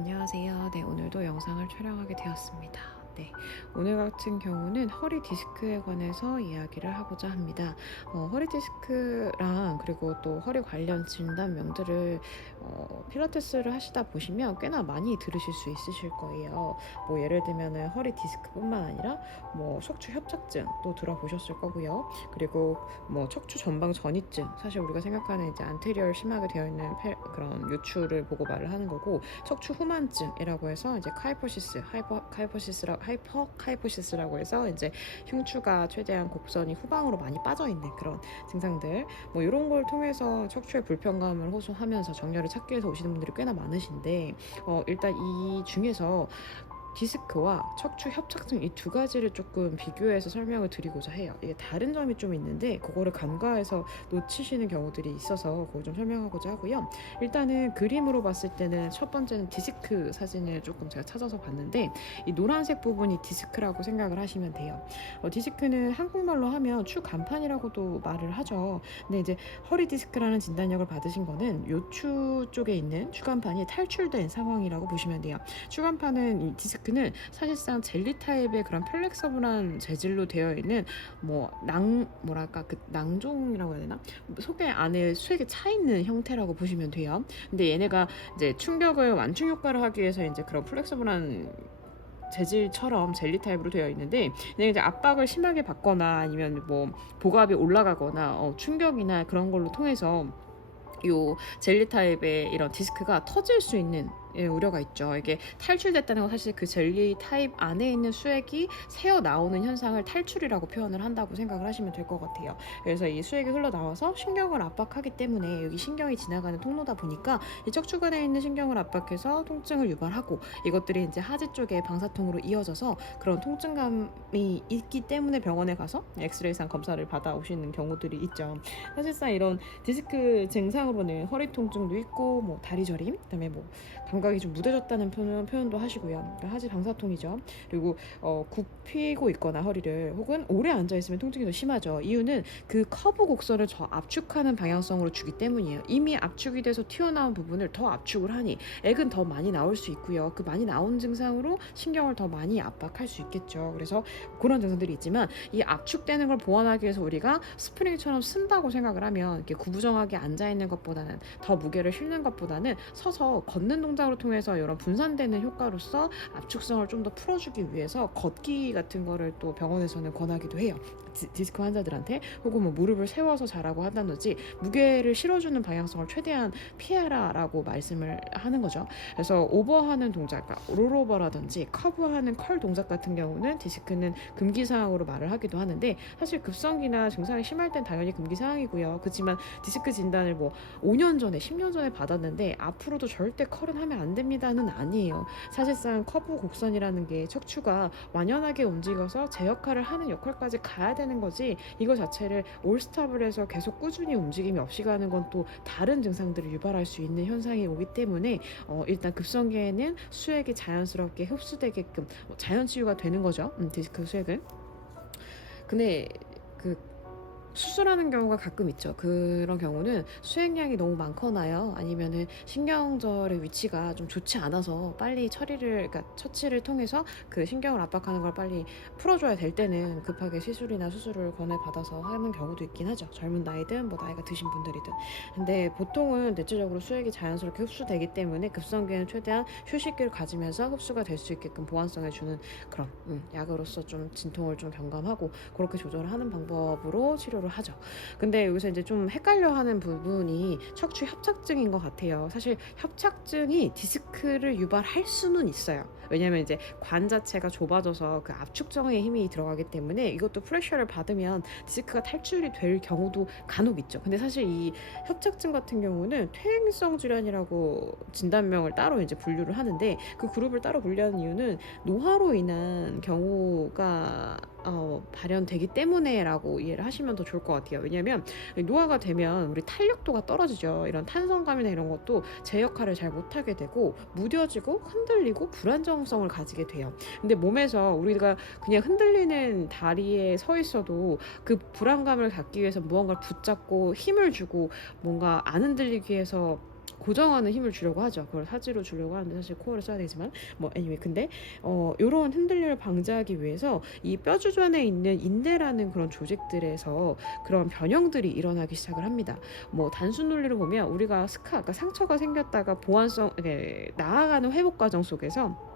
안녕하세요. 네, 오늘도 영상을 촬영하게 되었습니다. 네, 오늘 같은 경우는 허리 디스크에 관해서 이야기를 하고자 합니다. 허리 디스크랑 그리고 또 허리 관련 진단명들을 필라테스를 하시다 보시면 꽤나 많이 들으실 수 있으실 거예요. 뭐 예를 들면은 허리 디스크뿐만 아니라 뭐 척추 협착증도 들어보셨을 거고요. 그리고 뭐 척추 전방 전이증, 사실 우리가 생각하는 이제 안테리얼 심하게 되어 있는 그런 요추를 보고 말을 하는 거고, 척추 후만증이라고 해서 이제 하이퍼카이포시스라고 해서 이제 흉추가 최대한 곡선이 후방으로 많이 빠져 있는 그런 증상들, 뭐 이런 걸 통해서 척추의 불편감을 호소하면서 정렬을 찾기 위해서 오시는 분들이 꽤나 많으신데, 일단 이 중에서 디스크와 척추 협착증 이 두 가지를 조금 비교해서 설명을 드리고자 해요. 이게 다른 점이 좀 있는데 그거를 간과해서 놓치시는 경우들이 있어서 그걸 좀 설명하고자 하고요. 일단은 그림으로 봤을 때는 첫 번째는 디스크 사진을 조금 제가 찾아서 봤는데, 이 노란색 부분이 디스크라고 생각을 하시면 돼요. 디스크는 한국말로 하면 추간판이라고도 말을 하죠. 근데 이제 허리 디스크라는 진단력을 받으신 거는 요추 쪽에 있는 추간판이 탈출된 상황이라고 보시면 돼요. 추간판은 이 디스크는 사실상 젤리 타입의 그런 플렉서블한 재질로 되어 있는 그 낭종이라고 해야 되나? 속에 안에 수액이 차 있는 형태라고 보시면 돼요. 근데 얘네가 이제 충격을 완충 효과를 하기 위해서 이제 그런 플렉서블한 재질처럼 젤리 타입으로 되어 있는데, 이제 압박을 심하게 받거나 아니면 뭐 복압이 올라가거나 충격이나 그런 걸로 통해서 요 젤리 타입의 이런 디스크가 터질 수 있는 우려가 있죠. 이게 탈출됐다는 건 사실 그 젤리 타입 안에 있는 수액이 새어 나오는 현상을 탈출이라고 표현을 한다고 생각을 하시면 될 것 같아요. 그래서 이 수액이 흘러나와서 신경을 압박하기 때문에, 여기 신경이 지나가는 통로다 보니까 이 척추관에 있는 신경을 압박해서 통증을 유발하고, 이것들이 이제 하지 쪽에 방사통으로 이어져서 그런 통증감이 있기 때문에 병원에 가서 엑스레이상 검사를 받아 오시는 경우들이 있죠. 사실상 이런 디스크 증상으로는 허리 통증도 있고, 뭐 다리 저림, 그다음에 뭐 감각이 좀 무뎌졌다는 표현도 하시고요. 그러니까 하지 방사통이죠. 그리고 굽히고 있거나 허리를, 혹은 오래 앉아 있으면 통증이 더 심하죠. 이유는 그 커브 곡선을 더 압축하는 방향성으로 주기 때문이에요. 이미 압축이 돼서 튀어나온 부분을 더 압축을 하니 액은 더 많이 나올 수 있고요. 그 많이 나온 증상으로 신경을 더 많이 압박할 수 있겠죠. 그래서 그런 증상들이 있지만, 이 압축되는 걸 보완하기 위해서 우리가 스프링처럼 쓴다고 생각을 하면, 이렇게 구부정하게 앉아 있는 것보다는, 더 무게를 실는 것보다는 서서 걷는 동작으로 통해서 이런 분산되는 효과로서 압축성을 좀 더 풀어주기 위해서 걷기 같은 거를 또 병원에서는 권하기도 해요. 디스크 환자들한테. 혹은 뭐 무릎을 세워서 자라고 한다든지 무게를 실어주는 방향성을 최대한 피해라라고 말씀을 하는 거죠. 그래서 오버하는 동작, 그러니까 롤오버라든지 커브하는 컬 동작 같은 경우는 디스크는 금기사항으로 말을 하기도 하는데, 사실 급성기나 증상이 심할 땐 당연히 금기사항이고요. 그렇지만 디스크 진단을 뭐 5년 전에 10년 전에 받았는데 앞으로도 절대 컬은 하면 안 됩니다는 아니에요. 사실상 커브 곡선이라는 게 척추가 완연하게 움직여서 제 역할을 하는 역할까지 가야 되는 거지, 이거 자체를 올스탑을 해서 계속 꾸준히 움직임이 없이 가는 건 또 다른 증상들을 유발할 수 있는 현상이 오기 때문에, 일단 급성기에는 수액이 자연스럽게 흡수되게끔 자연 치유가 되는 거죠. 디스크 수액은. 근데 그 수술하는 경우가 가끔 있죠. 그런 경우는 수액량이 너무 많거나요, 아니면은 신경절의 위치가 좀 좋지 않아서 빨리 그러니까 처치를 통해서 그 신경을 압박하는 걸 빨리 풀어줘야 될 때는 급하게 시술이나 수술을 권해받아서 하는 경우도 있긴 하죠. 젊은 나이든 뭐 나이가 드신 분들이든. 근데 보통은 대체적으로 수액이 자연스럽게 흡수되기 때문에 급성기에는 최대한 휴식기를 가지면서 흡수가 될 수 있게끔 보완성을 주는 그런 약으로서 좀 진통을 좀 경감하고 그렇게 조절을 하는 방법으로 치료를 하죠. 근데 여기서 이제 좀 헷갈려하는 부분이 척추 협착증인 것 같아요. 사실 협착증이 디스크를 유발할 수는 있어요. 왜냐면 이제 관 자체가 좁아져서 그 압축정에 힘이 들어가기 때문에 이것도 프레셔를 받으면 디스크가 탈출이 될 경우도 간혹 있죠. 근데 사실 이 협착증 같은 경우는 퇴행성 질환이라고 진단명을 따로 이제 분류를 하는데, 그 그룹을 따로 분류하는 이유는 노화로 인한 경우가 발현되기 때문에라고 이해를 하시면 더 좋을 것 같아요. 왜냐면 노화가 되면 우리 탄력도가 떨어지죠. 이런 탄성감이나 이런 것도 제 역할을 잘 못하게 되고 무뎌지고 흔들리고 불안정성을 가지게 돼요. 근데 몸에서 우리가 그냥 흔들리는 다리에 서 있어도 그 불안감을 갖기 위해서 무언가를 붙잡고 힘을 주고 뭔가 안 흔들리기 위해서 고정하는 힘을 주려고 하죠. 그걸 사지로 주려고 하는데 사실 코어를 써야 되지만 뭐 anyway 근데 요런 흔들림을 방지하기 위해서 이 뼈 주변에 있는 인대라는 그런 조직들에서 그런 변형들이 일어나기 시작을 합니다. 뭐 단순 논리로 보면 우리가 그러니까 상처가 생겼다가 보완성 나아가는 회복 과정 속에서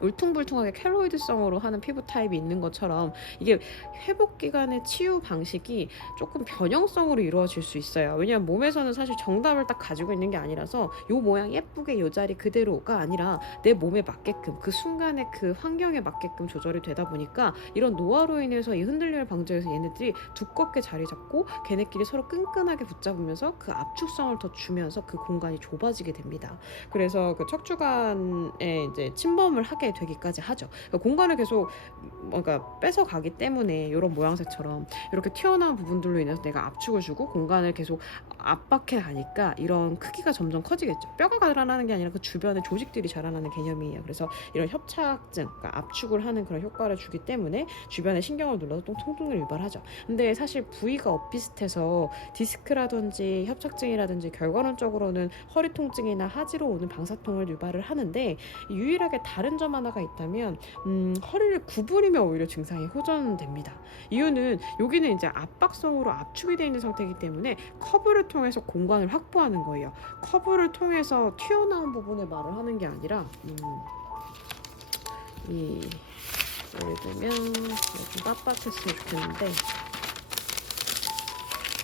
울퉁불퉁하게 켈로이드성으로 하는 피부 타입이 있는 것처럼 이게 회복 기간의 치유 방식이 조금 변형성으로 이루어질 수 있어요. 왜냐하면 몸에서는 사실 정답을 딱 가지고 있는 게 아니라서 요 모양 예쁘게 요 자리 그대로가 아니라 내 몸에 맞게끔 그 순간의 그 환경에 맞게끔 조절이 되다 보니까 이런 노화로 인해서 이 흔들림을 방지해서 얘네들이 두껍게 자리 잡고 걔네끼리 서로 끈끈하게 붙잡으면서 그 압축성을 더 주면서 그 공간이 좁아지게 됩니다. 그래서 그 척추관에 이제 침범을 하게 되기까지 하죠. 그러니까 공간을 계속 뭔가 뺏어가기 때문에 이런 모양새처럼 이렇게 튀어나온 부분들로 인해서 내가 압축을 주고 공간을 계속 압박해 가니까 이런 크기가 점점 커지겠죠. 뼈가 자라나는 게 아니라 그 주변의 조직들이 자라나는 개념이에요. 그래서 이런 협착증, 그러니까 압축을 하는 그런 효과를 주기 때문에 주변에 신경을 눌러서 또 통증을 유발하죠. 근데 사실 부위가 엇비슷해서 디스크라든지 협착증이라든지 결과론적으로는 허리 통증이나 하지로 오는 방사통을 유발을 하는데 유일하게 다른 점 하나가 있다면 허리를 구부리면 오히려 증상이 호전됩니다. 이유는 여기는 이제 압박성으로 압축이 되어 있는 상태이기 때문에 커브를 통해서 공간을 확보하는 거예요. 커브를 통해서 튀어나온 부분을 말을 하는 게 아니라 예를 들면 좀 빳빳했으면 좋겠는데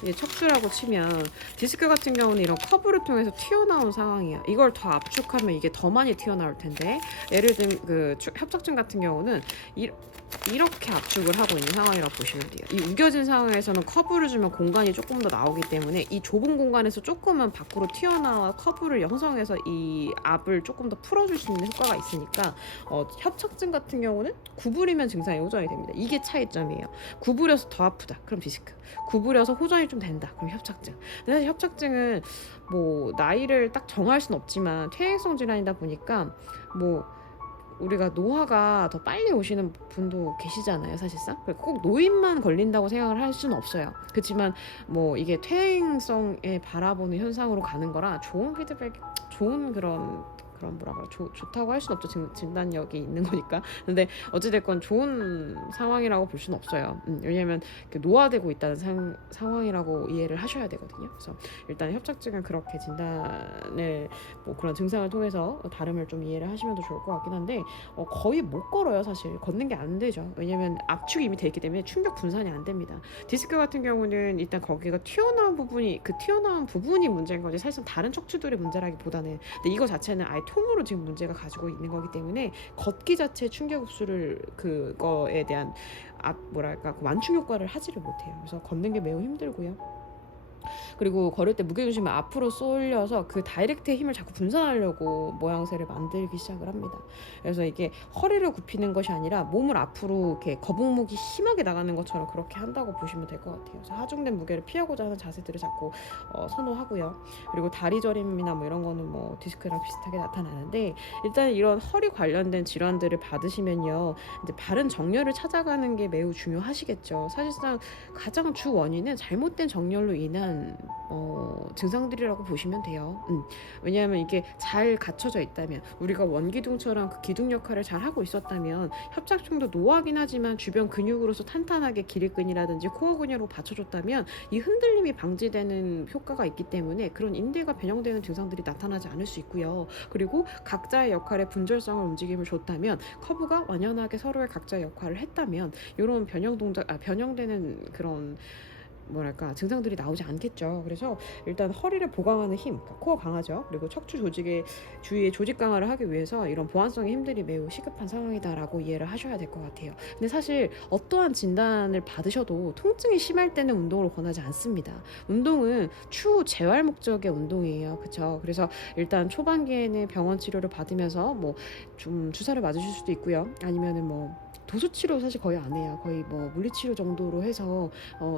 이게 척추라고 치면 디스크 같은 경우는 이런 커브를 통해서 튀어나온 상황이야. 이걸 더 압축하면 이게 더 많이 튀어나올 텐데 예를 들면 그 협착증 같은 경우는 이렇게 압축을 하고 있는 상황이라고 보시면 돼요. 이 우겨진 상황에서는 커브를 주면 공간이 조금 더 나오기 때문에 이 좁은 공간에서 조금은 밖으로 튀어나와 커브를 형성해서 이 압을 조금 더 풀어줄 수 있는 효과가 있으니까 협착증 같은 경우는 구부리면 증상이 호전이 됩니다. 이게 차이점이에요. 구부려서 더 아프다. 그럼 디스크. 구부려서 호전이 좀 된다. 그럼 협착증. 근데 사실 협착증은 뭐 나이를 딱 정할 순 없지만 퇴행성 질환이다 보니까 뭐 우리가 노화가 더 빨리 오시는 분도 계시잖아요, 사실상. 꼭 노인만 걸린다고 생각을 할 수는 없어요. 그렇지만 뭐 이게 퇴행성에 바라보는 현상으로 가는 거라 좋은 피드백, 좋은 그런 뭐라 그래 좋다고 할 수는 없죠. 진단력이 있는 거니까. 근데 어찌됐건 좋은 상황이라고 볼 수는 없어요. 왜냐하면 노화되고 있다는 상황이라고 이해를 하셔야 되거든요. 그래서 일단 협착증은 그렇게 진단을 뭐 그런 증상을 통해서 다름을 좀 이해를 하시면 더 좋을 것 같긴 한데 거의 못 걸어요. 사실 걷는 게 안 되죠. 왜냐하면 압축이 이미 돼 있기 때문에 충격 분산이 안 됩니다. 디스크 같은 경우는 일단 거기가 튀어나온 부분이 문제인 거지 사실상 다른 척추들의 문제라기보다는 근데 이거 자체는 아예 통으로 지금 문제가 가지고 있는 거기 때문에 걷기 자체 충격 흡수를 그거에 대한 뭐랄까 그 완충 효과를 하지를 못해요. 그래서 걷는 게 매우 힘들고요. 그리고 걸을 때 무게중심을 앞으로 쏠려서 그 다이렉트의 힘을 자꾸 분산하려고 모양새를 만들기 시작을 합니다. 그래서 이게 허리를 굽히는 것이 아니라 몸을 앞으로 이렇게 거북목이 심하게 나가는 것처럼 그렇게 한다고 보시면 될 것 같아요. 그래서 하중된 무게를 피하고자 하는 자세들을 자꾸 선호하고요. 그리고 다리 저림이나 뭐 이런 거는 뭐 디스크랑 비슷하게 나타나는데 일단 이런 허리 관련된 질환들을 받으시면요. 이제 바른 정렬을 찾아가는 게 매우 중요하시겠죠. 사실상 가장 주 원인은 잘못된 정렬로 인한 증상들이라고 보시면 돼요. 왜냐하면 이게 잘 갖춰져 있다면 우리가 원기둥처럼 그 기둥 역할을 잘 하고 있었다면 협착증도 노하긴 하지만 주변 근육으로서 탄탄하게 기립근이라든지 코어 근육으로 받쳐줬다면 이 흔들림이 방지되는 효과가 있기 때문에 그런 인대가 변형되는 증상들이 나타나지 않을 수 있고요. 그리고 각자의 역할에 분절성을 움직임을 줬다면 커브가 완연하게 서로의 각자의 역할을 했다면 이런 변형되는 그런 뭐랄까 증상들이 나오지 않겠죠. 그래서 일단 허리를 보강하는 힘, 그러니까 코어 강하죠. 그리고 척추 조직의 주위에 조직 강화를 하기 위해서 이런 보완성의 힘들이 매우 시급한 상황이다라고 이해를 하셔야 될 것 같아요. 근데 사실 어떠한 진단을 받으셔도 통증이 심할 때는 운동을 권하지 않습니다. 운동은 추후 재활 목적의 운동이에요. 그렇죠? 그래서 일단 초반기에는 병원 치료를 받으면서 뭐 좀 주사를 맞으실 수도 있고요. 아니면은 뭐 도수 치료 사실 거의 안 해요. 거의 뭐 물리치료 정도로 해서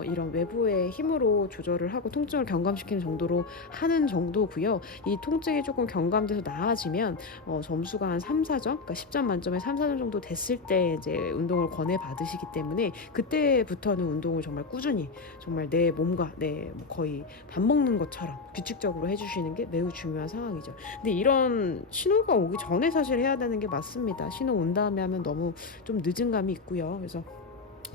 이런 외부의 힘으로 조절을 하고 통증을 경감시키는 정도로 하는 정도고요. 이 통증이 조금 경감돼서 나아지면 점수가 한 3, 4점, 그러니까 10점 만점에 3, 4점 정도 됐을 때 이제 운동을 권해 받으시기 때문에 그때부터는 운동을 정말 꾸준히 정말 내 몸과 내 거의 밥 먹는 것처럼 규칙적으로 해주시는 게 매우 중요한 상황이죠. 근데 이런 신호가 오기 전에 사실 해야 되는 게 맞습니다. 신호 온 다음에 하면 너무 좀 늦은 감이 있고요. 그래서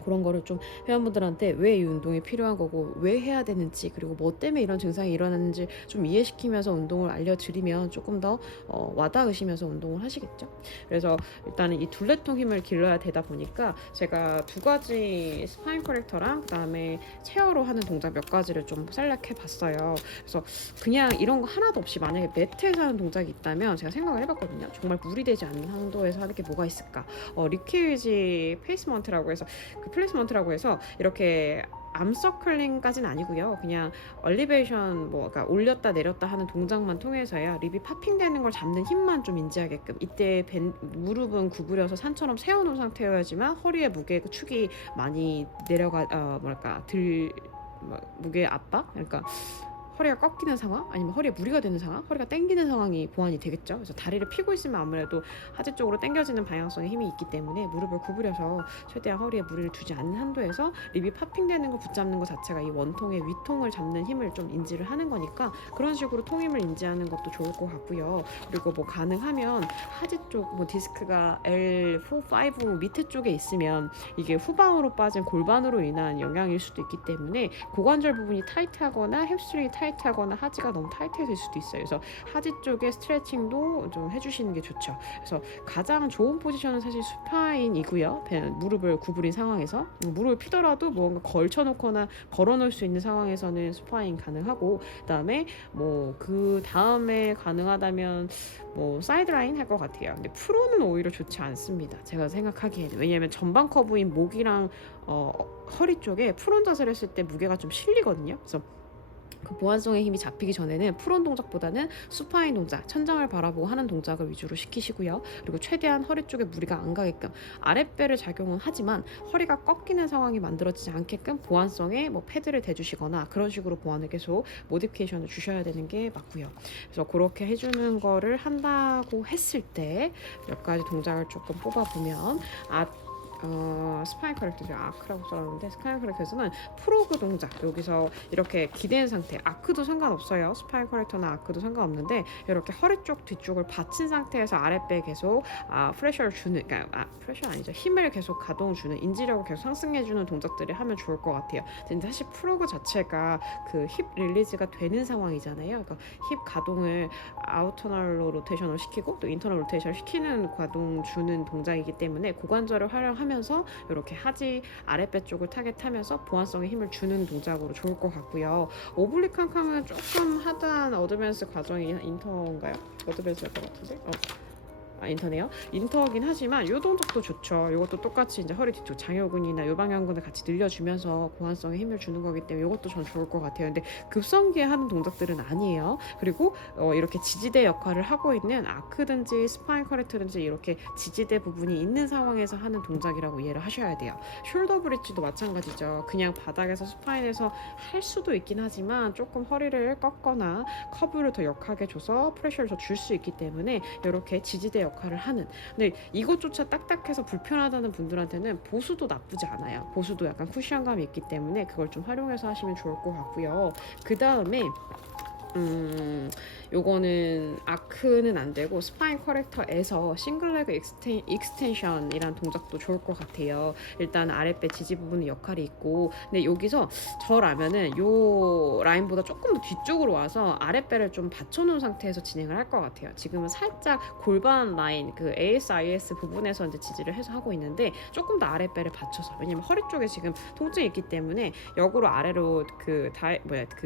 그런 거를 좀 회원분들한테 왜 이 운동이 필요한 거고 왜 해야 되는지 그리고 뭐 때문에 이런 증상이 일어나는지 좀 이해시키면서 운동을 알려드리면 조금 더 와닿으시면서 운동을 하시겠죠. 그래서 일단은 이 둘레통 힘을 길러야 되다 보니까 제가 두 가지 스파인 커렉터랑 그다음에 체어로 하는 동작 몇 가지를 좀 셀렉해 봤어요. 그래서 그냥 이런 거 하나도 없이 만약에 매트에서 하는 동작이 있다면 제가 생각을 해봤거든요. 정말 무리되지 않는 한도에서 하는 게 뭐가 있을까. 리퀴지 페이스먼트라고 해서 그 플레이스먼트라고 해서 이렇게 암서클링까지는 아니고요. 그냥 얼리베이션 그러니까 올렸다 내렸다 하는 동작만 통해서요. 립이 파핑되는 걸 잡는 힘만 좀 인지하게끔 이때 무릎은 구부려서 산처럼 세워놓은 상태여야지만 허리의 무게 축이 많이 내려가 무게 압박 그러니까 허리가 꺾이는 상황 아니면 허리에 무리가 되는 상황 허리가 당기는 상황이 보완이 되겠죠. 그래서 다리를 펴고 있으면 아무래도 하지 쪽으로 당겨지는 방향성에 힘이 있기 때문에 무릎을 구부려서 최대한 허리에 무리를 두지 않는 한도에서 립이 파핑되는 거 붙잡는 것 자체가 이 원통의 위통을 잡는 힘을 좀 인지를 하는 거니까 그런 식으로 통힘을 인지하는 것도 좋을 것 같고요. 그리고 뭐 가능하면 하지 쪽 뭐 디스크가 L4, 5 밑에 쪽에 있으면 이게 후방으로 빠진 골반으로 인한 영향일 수도 있기 때문에 고관절 부분이 타이트하거나 햄스트링이 타이트하거나 하지가 너무 타이트해질 수도 있어요. 그래서 하지 쪽에 스트레칭도 좀 해주시는 게 좋죠. 그래서 가장 좋은 포지션은 사실 수파인이고요. 무릎을 구부린 상황에서 무릎을 피더라도 뭔가 걸쳐놓거나 걸어놓을 수 있는 상황에서는 수파인 가능하고 그다음에 뭐 그 다음에 가능하다면 뭐 사이드라인 할 것 같아요. 근데 프로는 오히려 좋지 않습니다. 제가 생각하기에는 왜냐하면 전방 커브인 목이랑 허리 쪽에 프론 자세를 했을 때 무게가 좀 실리거든요. 그래서 그 보완성의 힘이 잡히기 전에는 프론 동작보다는 수파인 동작, 천장을 바라보고 하는 동작을 위주로 시키시고요. 그리고 최대한 허리 쪽에 무리가 안 가게끔 아랫배를 작용은 하지만 허리가 꺾이는 상황이 만들어지지 않게끔 보완성에 뭐 패드를 대주시거나 그런 식으로 보완을 계속 모디피케이션을 주셔야 되는 게 맞고요. 그래서 그렇게 해주는 거를 한다고 했을 때 몇 가지 동작을 조금 뽑아보면 스파인 커렉터죠. 아크라고 써놨는데 스파인 커렉터에서는 프로그 동작 여기서 이렇게 기댄 상태 아크도 상관없어요. 스파인 커렉터나 아크도 상관없는데 이렇게 허리 쪽 뒤쪽을 받친 상태에서 아랫배에 계속 프레셔를 주는 프레셔 아니죠. 힘을 계속 가동 주는 인지력을 계속 상승해주는 동작들을 하면 좋을 것 같아요. 근데 사실 프로그 자체가 그 힙 릴리즈가 되는 상황이잖아요. 그러니까 힙 가동을 아우터널로 로테이션을 시키고 또 인터널 로테이션을 시키는 가동 주는 동작이기 때문에 고관절을 활용하면서 이렇게 하지 아랫배 쪽을 타겟하면서 보완성에 힘을 주는 동작으로 좋을 것 같고요. 오블릭 캉캉은 조금 하드한 어드밴스 과정이 인터인가요? 어드밴스일 것 같은데? 인터네요. 인터긴 하지만 이 동작도 좋죠. 이것도 똑같이 이제 허리 뒤쪽 장요근이나 요방형근을 같이 늘려주면서 보완성에 힘을 주는 거기 때문에 이것도 전 좋을 것 같아요. 근데 급성기에 하는 동작들은 아니에요. 그리고 이렇게 지지대 역할을 하고 있는 아크든지 스파인 커렉트든지 이렇게 지지대 부분이 있는 상황에서 하는 동작이라고 이해를 하셔야 돼요. 숄더 브릿지도 마찬가지죠. 그냥 바닥에서 스파인에서 할 수도 있긴 하지만 조금 허리를 꺾거나 커브를 더 역하게 줘서 프레셔를 더 줄 수 있기 때문에 이렇게 지지대 역할을 하는 근데 이것조차 딱딱해서 불편하다는 분들한테는 보수도 나쁘지 않아요. 보수도 약간 쿠션감이 있기 때문에 그걸 좀 활용해서 하시면 좋을 것 같고요. 그 다음에 요거는 아크는 안 되고 스파인 커렉터에서 싱글레그 익스텐션이란 동작도 좋을 것 같아요. 일단 아랫배 지지 부분의 역할이 있고 근데 여기서 저라면은 요 라인보다 조금 더 뒤쪽으로 와서 아랫배를 좀 받쳐놓은 상태에서 진행을 할 것 같아요. 지금은 살짝 골반 라인 그 ASIS 부분에서 이제 지지를 해서 하고 있는데 조금 더 아랫배를 받쳐서 왜냐면 허리 쪽에 지금 통증이 있기 때문에 역으로 아래로 그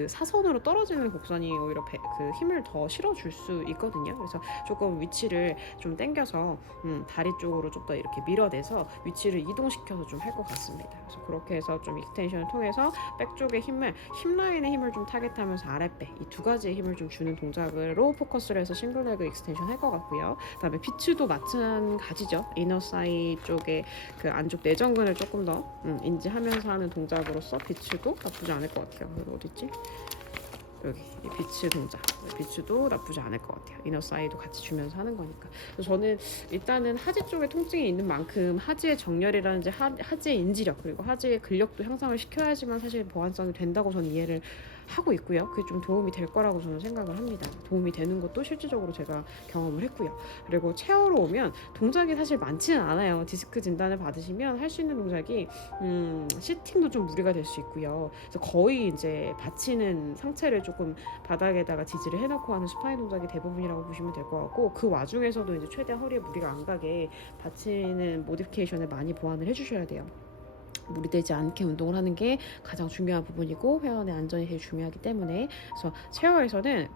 사선으로 떨어지는 곡선이 오히려 그 힘을 더 더 실어줄 수 있거든요. 그래서 조금 위치를 좀 당겨서 다리 쪽으로 좀 더 이렇게 밀어내서 위치를 이동시켜서 좀 할 것 같습니다. 그래서 그렇게 해서 좀 익스텐션을 통해서 백 쪽의 힘을, 힙라인의 힘을 좀 타겟하면서 아랫배 이 두 가지의 힘을 좀 주는 동작으로 포커스를 해서 싱글 레그 익스텐션 할 것 같고요. 그다음에 비츠도 마찬가지죠. 이너 사이 쪽에 그 안쪽 내전근을 조금 더 인지하면서 하는 동작으로서 비츠도 나쁘지 않을 것 같아요. 어디 있지? 여기 이 비츠 동작, 비츠도 나쁘지 않을 것 같아요. 이너 사이도 같이 주면서 하는 거니까. 그래서 저는 일단은 하지 쪽에 통증이 있는 만큼 하지의 정렬이라든지 하지의 인지력 그리고 하지의 근력도 향상을 시켜야지만 사실 보완성이 된다고 저는 이해를 하고 있고요. 그게 좀 도움이 될 거라고 저는 생각을 합니다. 도움이 되는 것도 실질적으로 제가 경험을 했고요. 그리고 체어로 오면 동작이 사실 많지는 않아요. 디스크 진단을 받으시면 할 수 있는 동작이 시팅도 좀 무리가 될 수 있고요. 그래서 거의 이제 받치는 상체를 조금 바닥에다가 지지를 해놓고 하는 스파인 동작이 대부분이라고 보시면 될 것 같고, 그 와중에서도 이제 최대한 허리에 무리가 안 가게 받치는 모디피케이션을 많이 보완을 해주셔야 돼요. 무리되지 않게 운동을 하는 게 가장 중요한 부분이고 회원의 안전이 제일 중요하기 때문에. 그래서 체어에서는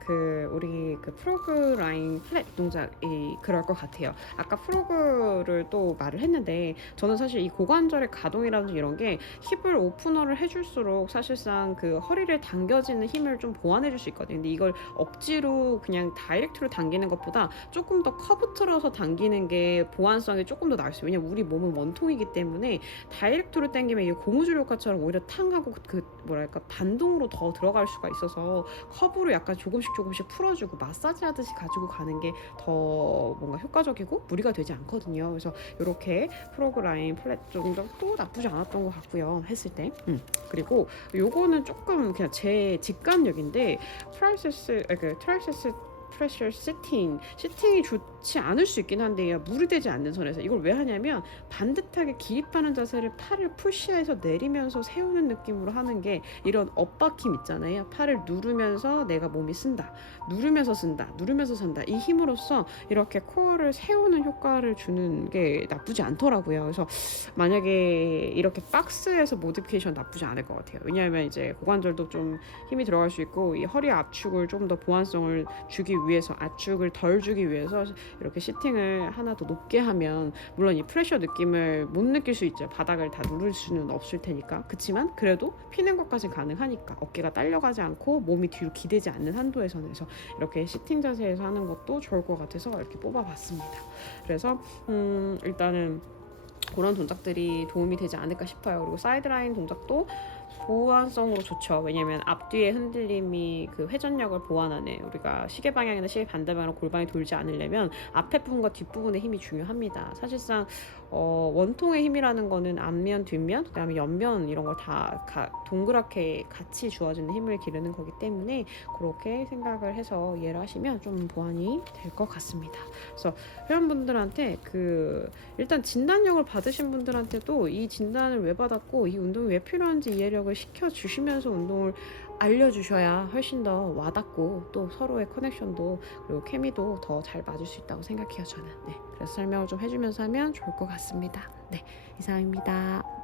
우리 프로그 라인 플랫 동작이 그럴 것 같아요. 아까 프로그를 또 말을 했는데, 저는 사실 이 고관절의 가동이라든지 이런 게 힙을 오프너를 해줄수록 사실상 그 허리를 당겨지는 힘을 좀 보완해 줄 수 있거든요. 근데 이걸 억지로 그냥 다이렉트로 당기는 것보다 조금 더 커브 틀어서 당기는 게 보완성이 조금 더 나을 수 있어요. 왜냐면 우리 몸은 원통이기 때문에 다이렉트로 당기면 이게 고무줄 효과처럼 오히려 탕 하고 뭐랄까 반동으로 더 들어갈 수가 있어서 커브로 약간 조금씩 풀어주고 마사지 하듯이 가지고 가는 게 더 뭔가 효과적이고 무리가 되지 않거든요. 그래서 이렇게 프로그 라인 플랫 정도도 나쁘지 않았던 것 같고요, 했을 때. 그리고 요거는 조금 그냥 제 직감력인데, 트라이세스 프레셔 시팅이 좋지 않을 수 있긴 한데요, 무리되지 않는 선에서. 이걸 왜 하냐면 반듯하게 기립하는 자세를 팔을 푸시해서 내리면서 세우는 느낌으로 하는 게, 이런 엇박힘 있잖아요. 팔을 누르면서 내가 몸이 쓴다, 누르면서 쓴다, 누르면서 산다, 이 힘으로써 이렇게 코어를 세우는 효과를 주는 게 나쁘지 않더라고요. 그래서 만약에 이렇게 박스에서 모디피케이션 나쁘지 않을 것 같아요. 왜냐하면 이제 고관절도 좀 힘이 들어갈 수 있고, 이 허리 압축을 좀 더 보완성을 주기 위해서, 압축을 덜 주기 위해서 이렇게 시팅을 하나 더 높게 하면, 물론 이 프레셔 느낌을 못 느낄 수 있죠. 바닥을 다 누를 수는 없을 테니까. 그렇지만 그래도 피는 것까지 가능하니까, 어깨가 딸려가지 않고 몸이 뒤로 기대지 않는 한도에서는. 그래서 이렇게 시팅 자세에서 하는 것도 좋을 것 같아서 이렇게 뽑아봤습니다. 그래서 일단은 그런 동작들이 도움이 되지 않을까 싶어요. 그리고 사이드라인 동작도 보완성으로 좋죠. 왜냐면 앞뒤의 흔들림이 그 회전력을 보완하는, 우리가 시계 방향이나 시계 반대 방향으로 골반이 돌지 않으려면 앞에 부분과 뒷부분의 힘이 중요합니다. 사실상 원통의 힘이라는 거는 앞면, 뒷면, 그다음에 옆면 이런 걸 다 동그랗게 같이 주어지는 힘을 기르는 거기 때문에, 그렇게 생각을 해서 이해를 하시면 좀 보완이 될 것 같습니다. 그래서 회원분들한테 일단 진단력을 받으신 분들한테도 이 진단을 왜 받았고 이 운동이 왜 필요한지 이해력을 시켜주시면서 운동을 알려주셔야 훨씬 더 와닿고, 또 서로의 커넥션도 그리고 케미도 더 잘 맞을 수 있다고 생각해요, 저는. 네, 그래서 설명을 좀 해주면서 하면 좋을 것 같습니다. 네, 이상입니다.